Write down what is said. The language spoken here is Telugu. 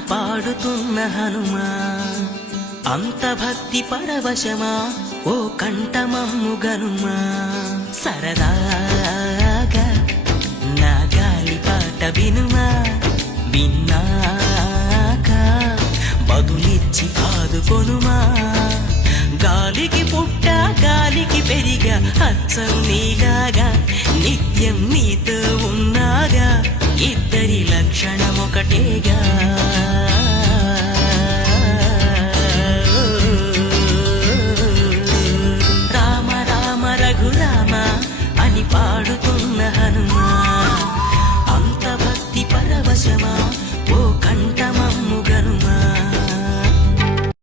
అని పాడుతున్న హనుమా అంత భక్తి పరవశమా ఓ కంఠమమ్ము గనుమా సరదాగా నా గాలి పాట వినుమా విన్నాక బదులిచ్చి ఆదుకొనుమా గాలికి పుట్ట గాలికి పెరిగా అచ్చం నీలాగా నిత్యం నీతో ఉన్నాగా ఇద్దరి లక్షణమొకటేగా